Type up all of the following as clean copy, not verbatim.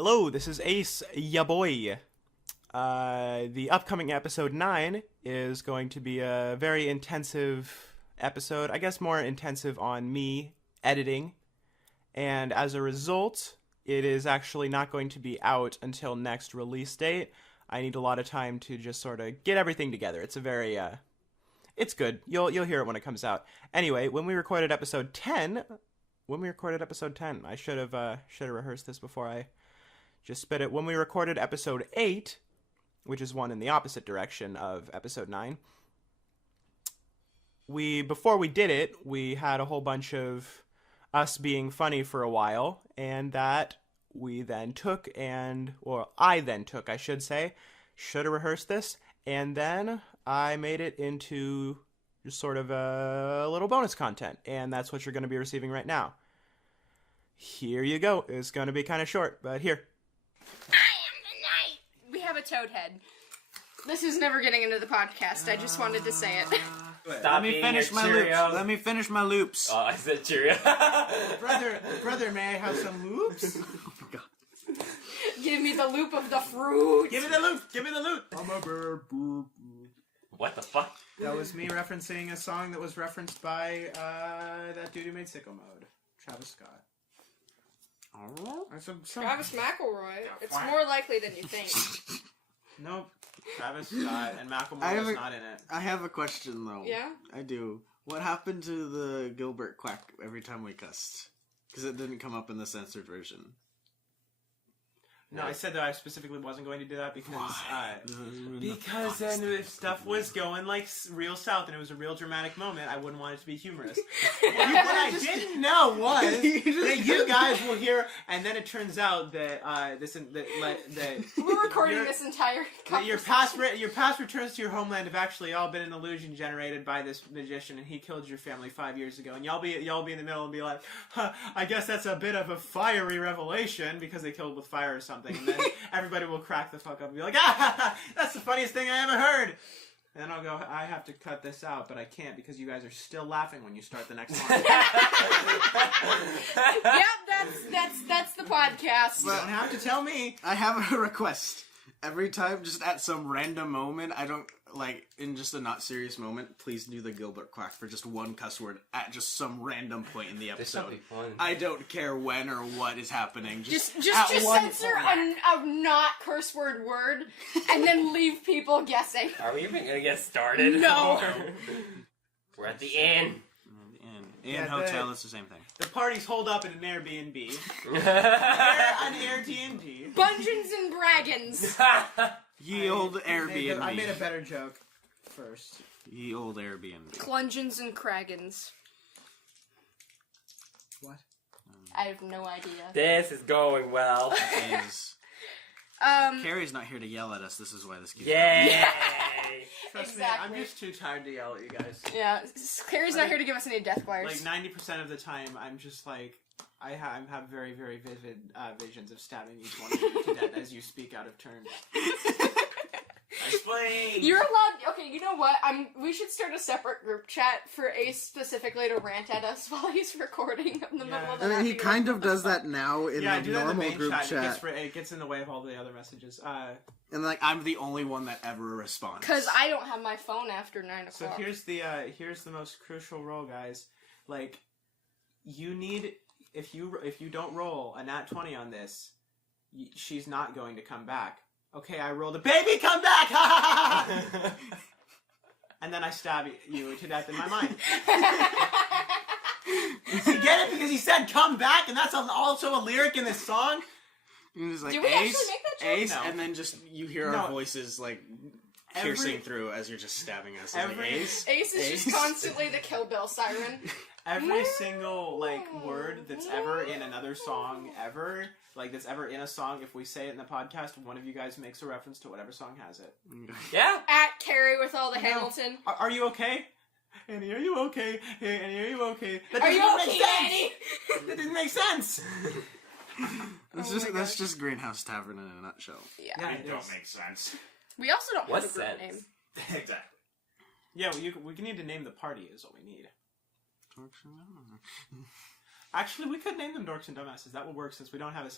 Hello, this is Ace, ya boy. The upcoming episode 9 is going to be a very intensive episode. I guess more intensive on me editing. And as a result, it is actually not going to be out until next release date. I need a lot of time to just sort of get everything together. It's a very, it's good. You'll hear it when it comes out. Anyway, when we recorded episode 10, I should have rehearsed this before I just spit it. When we recorded episode 8, which is one in the opposite direction of episode 9, before we did it, we had a whole bunch of us being funny for a while, and that we then took I then took, I should say, should have rehearsed this, and then I made it into just sort of a little bonus content, and that's what you're going to be receiving right now. Here you go. It's going to be kind of short, but here. I am the knight! We have a toad head. This is never getting into the podcast. I just wanted to say it. Let me finish my loops. Let me finish my loops. Oh, I said Cheerio. brother, may I have some loops? Oh my god. Give me the loop of the fruit. Give me the loop. Give me the loop. I'm a bird. What the fuck? That was me referencing a song that was referenced by that dude who made Sicko Mode, Travis Scott. Travis McElroy. It's more likely than you think. Nope. Travis Scott and Macklemore is not in it. I have a question though. Yeah? I do. What happened to the Gilbert quack every time we cussed? Because it didn't come up in the censored version. No, I said that I specifically wasn't going to do that because then if stuff was going like real south and it was a real dramatic moment, I wouldn't want it to be humorous. What I didn't know was that you guys will hear, and then it turns out that We're recording this entire your past returns to your homeland have actually all been an illusion generated by this magician, and he killed your family 5 years ago. And y'all be in the middle and be like, huh, I guess that's a bit of a fiery revelation because they killed with fire or something. And then everybody will crack the fuck up and be like, that's the funniest thing I ever heard. And then I'll go, I have to cut this out, but I can't because you guys are still laughing when you start the next one. Yep, that's the podcast. You don't have to tell me. I have a request. Every time, just at some random moment, I don't, like, in just a not serious moment, please do the Gilbert quack for just one cuss word at just some random point in the episode. That'd be fun. I don't care when or what is happening. Just censor a not curse word and then leave people guessing. Are we even gonna get started? No. We're at the inn. In hotel, it's the same thing. The parties hold up in an Airbnb. An AirD&D. Bungeons and Dragons. Ye old Airbnb. I made a better joke first. Ye old Airbnb. Clungeons and Kragons. What? I have no idea. This is going well. Carrie's not here to yell at us. This is why this keeps Yay! Trust Exactly. me, I'm just too tired to yell at you guys. Yeah, Clary's not here to give us any death glares. Like 90% of the time, I'm just like, I have very, very vivid visions of stabbing each one of you to death as you speak out of turn. Explain! You're allowed. Okay, you know what? We should start a separate group chat for Ace specifically to rant at us while he's recording in the middle of the I mean, he kind of does that now in the normal group chat. It gets in the way of all the other messages. And like, I'm the only one that ever responds. Because I don't have my phone after 9 o'clock. So here's the most crucial role, guys. Like, you need if you don't roll a nat 20 on this, she's not going to come back. Okay, I rolled a baby, come back! And then I stab you to death in my mind. You get it? Because he said come back, and that's also a lyric in this song? You're just like, Did we actually make that joke? Ace, No. and then just you hear our voices like piercing through as you're just stabbing us. Like, Ace is just constantly the Kill Bill siren. Every single word that's ever in another song ever, that's ever in a song, if we say it in the podcast, one of you guys makes a reference to whatever song has it. Yeah. At Carrie with all the Hamilton. Are you okay? Annie, are you okay? Hey, Annie, are you okay? That Are you doesn't okay, make sense. Annie? That didn't make sense. That's just Greenhouse Tavern in a nutshell. Yeah. It don't make sense. We also don't What have a group sense? name. Exactly. Yeah, we need to name the party is what we need. Actually, we could name them Dorks and Dumbasses. That would work since we don't have a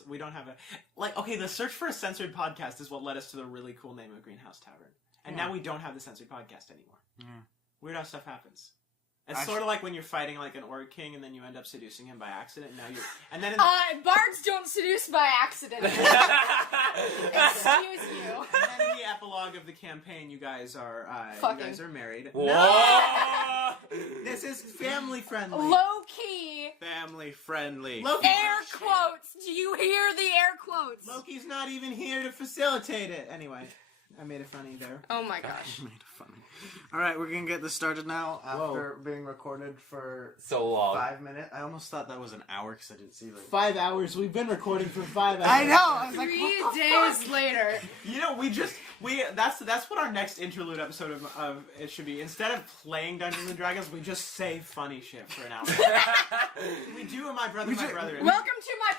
like. Okay, the search for a censored podcast is what led us to the really cool name of Greenhouse Tavern, and now we don't have the censored podcast anymore. Yeah. Weird how stuff happens. It's sort of like when you're fighting like an orc king, and then you end up seducing him by accident. And now you're, and then bards don't seduce by accident. Excuse you. And then in the epilogue of the campaign, you guys are married. Whoa! No! This is family friendly. Low key. Family friendly. Air quotes. Do you hear the air quotes? Loki's not even here to facilitate it. Anyway, I made it funny there. Oh my gosh. Made it funny. All right, we're gonna get this started now after being recorded for So long. 5 minutes. I almost thought that was an hour because I didn't see like 5 hours. We've been recording for 5 hours. I know. I was like, 3 what the days fuck? later. You know, that's what our next interlude episode of it should be. Instead of playing Dungeons and Dragons, we just say funny shit for an hour. We do my brother, my brother. Welcome to my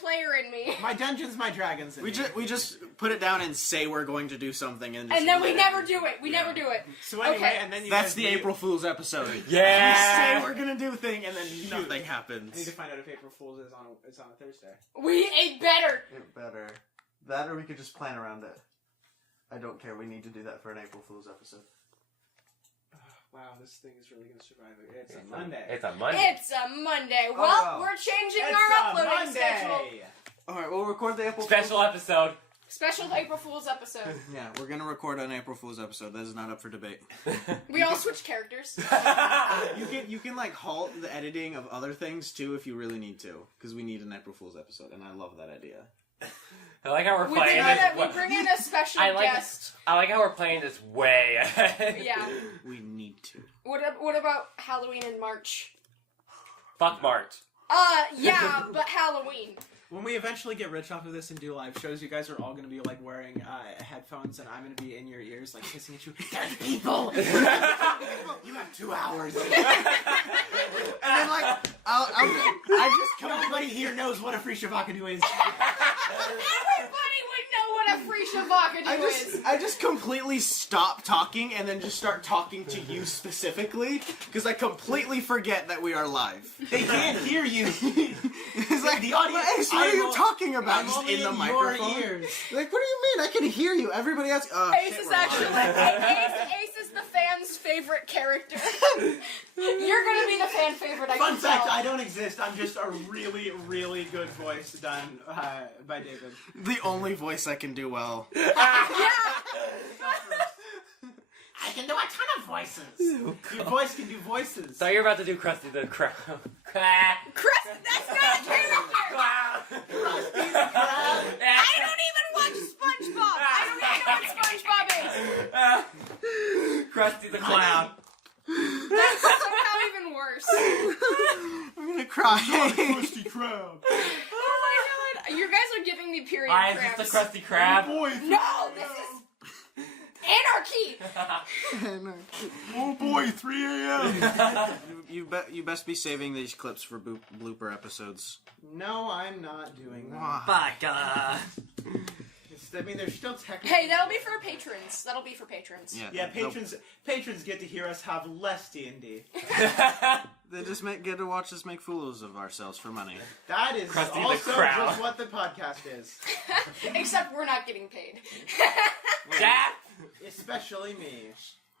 player, and me. My dungeons, my dragons. And We just put it down and say we're going to do something and And then we never do it. We never do it. So anyway, Okay. and then you That's guys the do- April Fool's episode. Yeah. We say we're gonna do a thing and then nothing I need happens. to find out if April Fool's is on a Thursday. We ate better. It better. That or we could just plan around it. I don't care. We need to do that for an April Fool's episode. Wow, this thing is really gonna survive. It's a Monday. It's a Monday. It's a Monday. Well, wow. we're changing It's our a uploading Monday. schedule. Alright, we'll record the April Special episode. Special April Fool's episode. Yeah, we're gonna record an April Fool's episode. That is not up for debate. We all switch characters. You can like halt the editing of other things too if you really need to, because we need an April Fool's episode, and I love that idea. I like how we're We playing bring this. in a special I like guest. I like how we're playing this way ahead. Yeah. We need to. What about Halloween in March? Fuck March. Yeah, but Halloween. When we eventually get rich off of this and do live shows, you guys are all going to be like wearing headphones, and I'm going to be in your ears, like hissing at you. There's people. You have 2 hours. And then like I just everybody here knows what a free Shavakadu is. Everybody would know what a free Shavakadu is. I just completely stop talking and then just start talking to you specifically because I completely forget that we are live. They can't hear you. It's like The audience. Ace, what are you talking about? I'm Just only in the in microphone. your ears. Like, what do you mean? I can hear you. Everybody else. Ace is actually Ace is the fan's favorite character. You're gonna be the fan favorite. I Fun can fact: tell. I don't exist. I'm just a really, really good voice done by David. The only voice I can do well. I can do a ton of voices. Your voice can do voices. So you're about to do Krusty the Krab. Chris, that's not a character. I don't even watch SpongeBob. I don't even know what SpongeBob is. Krusty the Clown. That's somehow even worse. I'm gonna cry. Krusty Krab. Oh my god! You guys are giving me period Why is cramps. this the Krusty Krab? Boy, No, this is anarchy. oh boy, 3 a.m. You best be saving these clips for blooper episodes. No, I'm not doing that. Fuck. I mean, there's still technically. Hey, that'll be for patrons. That'll be for patrons. Yeah, patrons get to hear us have less D&D. They just get to watch us make fools of ourselves for money. That is Krusty the also Krab. just what the podcast is. Except we're not getting paid. Dad. Especially me.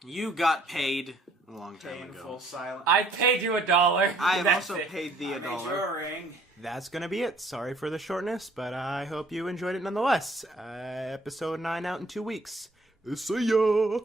You got paid a long time Painful ago. silence. I paid you $1. I have That's also it. paid thee $1. ring. That's gonna be it. Sorry for the shortness, but I hope you enjoyed it nonetheless. Episode 9 out in 2 weeks. See ya!